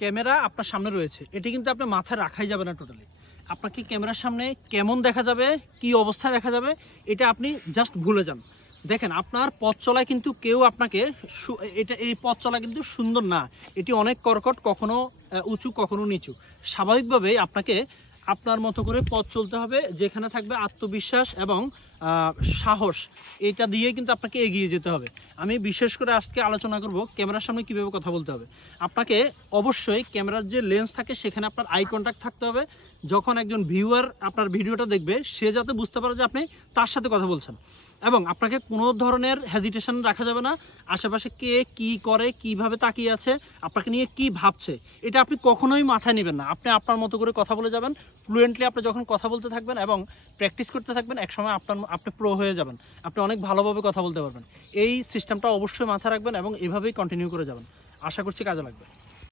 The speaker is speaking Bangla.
ক্যামেরা আপনার সামনে রয়েছে, এটি কিন্তু আপনার মাথায় রাখাই যাবে না টোটালি। আপনাকে ক্যামেরার সামনে কেমন দেখা যাবে, কি অবস্থায় দেখা যাবে, এটা আপনি জাস্ট ভুলে যান। দেখেন আপনার পথ চলায় কিন্তু কেউ আপনাকে এই পথ চলা কিন্তু সুন্দর না, এটি অনেক কর্কট, কখনো উঁচু কখনো নিচু। স্বাভাবিকভাবেই আপনাকে আপনার মতো করে পথ চলতে হবে, যেখানে থাকবে আত্মবিশ্বাস এবং সাহস, এটা দিয়ে কিন্তু আপনাকে এগিয়ে যেতে হবে। আমি বিশেষ করে আজকে আলোচনা করব ক্যামেরার সামনে কীভাবে কথা বলতে হবে। আপনাকে অবশ্যই ক্যামেরার যে লেন্স থাকে সেখানে আপনার আই কন্ট্যাক্ট থাকতে হবে। যখন একজন ভিউয়ার আপনার ভিডিওটা দেখবে সে যাতে বুঝতে পারে যে আপনি তার সাথে কথা বলছেন, এবং আপনাকে কোনো ধরনের হেজিটেশন রাখা যাবে না। আশেপাশে কে কি করে, কিভাবে তাকিয়ে আছে, আপনাকে নিয়ে কি ভাবছে, এটা আপনি কখনোই মাথায় নেবেন না। আপনি আপনার মতো করে কথা বলে যাবেন ফ্লুয়েন্টলি। আপনি যখন কথা বলতে থাকবেন এবং প্র্যাকটিস করতে থাকবেন, একসময় আপনি প্রো হয়ে যাবেন, আপনি অনেক ভালোভাবে কথা বলতে পারবেন। এই সিস্টেমটা অবশ্যই মাথায় রাখবেন এবং এভাবেই কন্টিনিউ করে যাবেন। আশা করছি কাজে লাগবে।